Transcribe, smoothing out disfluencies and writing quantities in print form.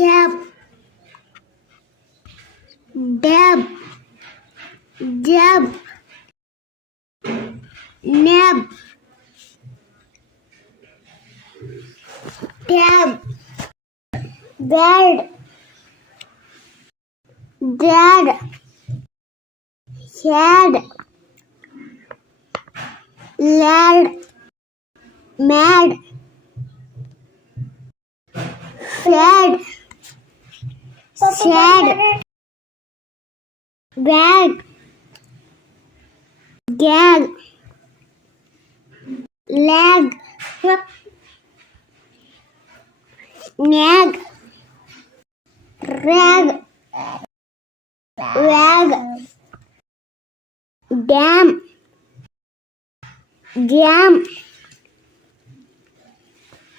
Cab, dab, jab, nab, tab, bed, dad, had, lad, mad, fad, sad, bag, gag, lag, nag, rag, wag, dam, jam.